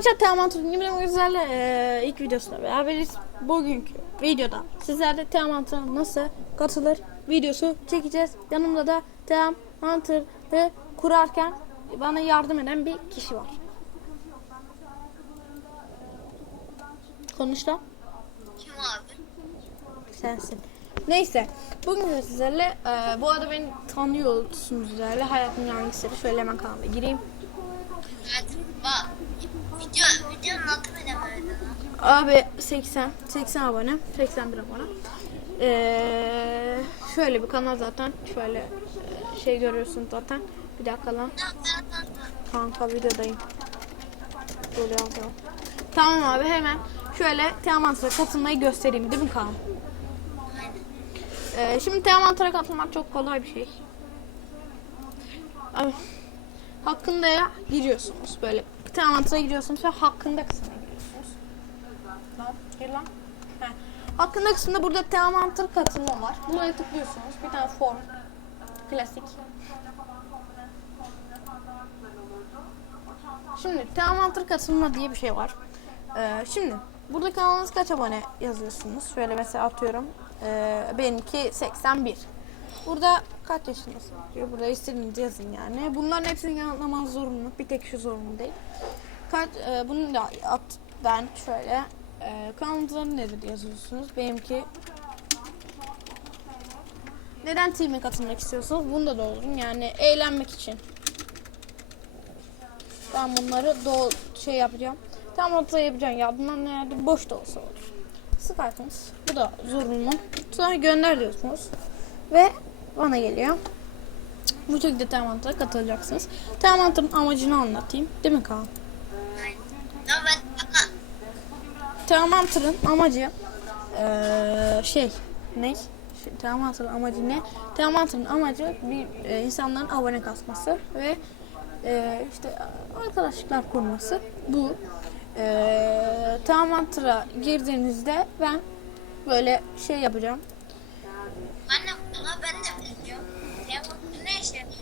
Arkadaşlar Teoman Turnu'nun güzel e, ilk videosunda beraberiz. Bugünkü videoda sizlerle Teoman nasıl katılır videosu çekeceğiz. Yanımda da Teoman kurarken bana yardım eden bir kişi var. Konuş lan. Kim abi? Sensin. Neyse. Bugün de sizlerle e, bu arada beni tanıyorsunuz sizlerle. Hayatımın hangisi? Şöyle hemen kanala gireyim. Hadi bak. Video, videonun adı ne böyle? Abi 80 80 abone 81 abone. Ee, şöyle bir kanal zaten şöyle e, şey görüyorsun zaten. Bir dakika lan. Kanka videodayım. Böyle yazıyor tamam abi hemen şöyle Teomantar'a katılmayı göstereyim değil mi Kaan? Ee, şimdi Teomantar'a katılmak çok kolay bir şey. Abi, hakkında giriyorsunuz böyle Teomantar'a giriyorsunuz ve hakkında kısmına giriyorsunuz gir lan. Heh. Hakkında kısmında burada Teamantır katılma var. Buna tıklıyorsunuz. Bir tane form. Klasik. Şimdi Teamantır katılma diye bir şey var. Ee, şimdi burada kanalınız kaç abone yazıyorsunuz. Şöyle mesela atıyorum. Ee, benimki 81. Burada kaç yaşındasın? diyor. Burada istediğinizi yazın yani. Bunların hepsini yanıtlamanız zorunlu. Bir tek şu zorunlu değil. Kaç, e, bunu da at, ben şöyle e, kanalınızda nedir yazıyorsunuz. Benimki neden team'e katılmak istiyorsunuz? Bunu da doldurun. Yani eğlenmek için. Ben bunları do şey yapacağım. Tam ortaya yapacağım. Ya bunlar nerede boş da olsa olur. Sıkarsınız. Bu da zorunlu. Sonra gönder diyorsunuz. Ve bana geliyor. Bu şekilde Teamant'a katılacaksınız. Teamant'ın amacını anlatayım. Değil mi Kaan? Bana Teamantır'ın amacı eee, şey ne? Şey, Teamantır'ın amacı ne? Teamantır'ın amacı bir e, insanların abone kasması ve e, işte arkadaşlıklar kurması. Bu e, Teamantır'a girdiğinizde ben böyle şey yapacağım. annem bana ben de biliyorum. Ya bu ne işe yarıyor?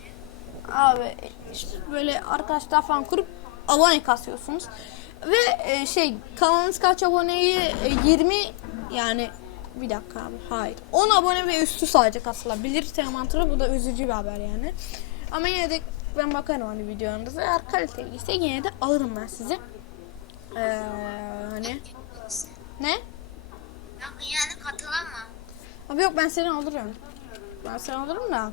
Abi işte böyle arkadaşlar falan kurup abone kasıyorsunuz. Ve e, şey kanalınız kaç aboneyi e, 20 yani bir dakika abi hayır 10 abone ve üstü sadece kasılabilir Teomantra bu da üzücü bir haber yani. Ama yine de ben bakarım hani videolarınıza eğer kaliteliyse yine de alırım ben sizi. Ee, hani ne? Ya yani katılamam. Abi yok ben seni alırım. Ben seni alırım da.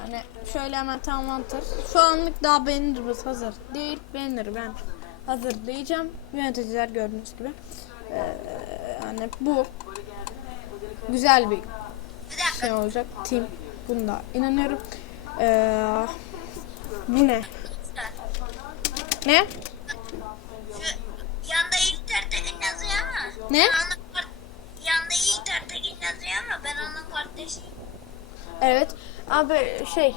Yani şöyle hemen tamamdır. Şu anlık daha bannerımız hazır değil. Banner ben hazır diyeceğim. Yöneticiler gördüğünüz gibi. Ee, yani bu güzel bir şey olacak. Team bunda inanıyorum. Ee, bu ne? Ne? Şu yanda ilk tertekin yazıyor ama. Ne? Yanda ilk tertekin yazıyor ama ben onun kardeşiyim. Evet. Abi şey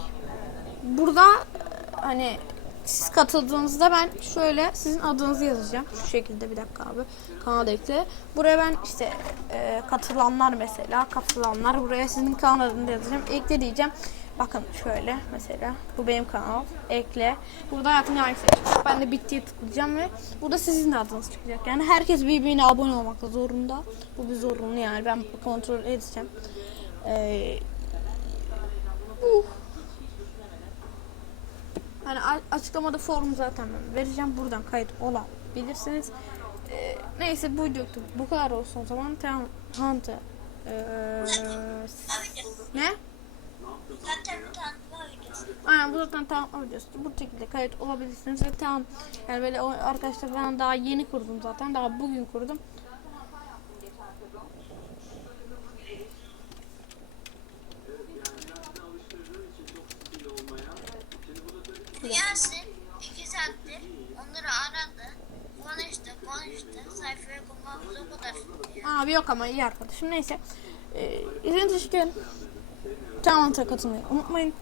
burada e, hani siz katıldığınızda ben şöyle sizin adınızı yazacağım. Şu şekilde bir dakika abi. Kanal ekle. Buraya ben işte e, katılanlar mesela katılanlar buraya sizin kanal adını yazacağım. Ekle diyeceğim. Bakın şöyle mesela bu benim kanal. Ekle. Burada hayatın hangisi çıkacak. Ben de bittiye tıklayacağım ve burada sizin de adınız çıkacak. Yani herkes birbirine abone olmakta zorunda. Bu bir zorunlu yani. Ben kontrol edeceğim. Ee, Uh. Hani açıklamada form zaten ben vereceğim. Buradan kayıt olabilirsiniz. Ee, neyse bu video bu kadar olsun o zaman. Tamam. Hante. Ee, ne? Aynen bu zaten tamam videosu. Bu şekilde kayıt olabilirsiniz ve tamam. Yani böyle arkadaşlar ben daha yeni kurdum zaten. Daha bugün kurdum. Sayfaya koymamız o kadar. Ya. Abi yok ama iyi arkadaşım. Neyse. Ee, izlediğiniz için teşekkür ederim. Tamam katılmayı unutmayın.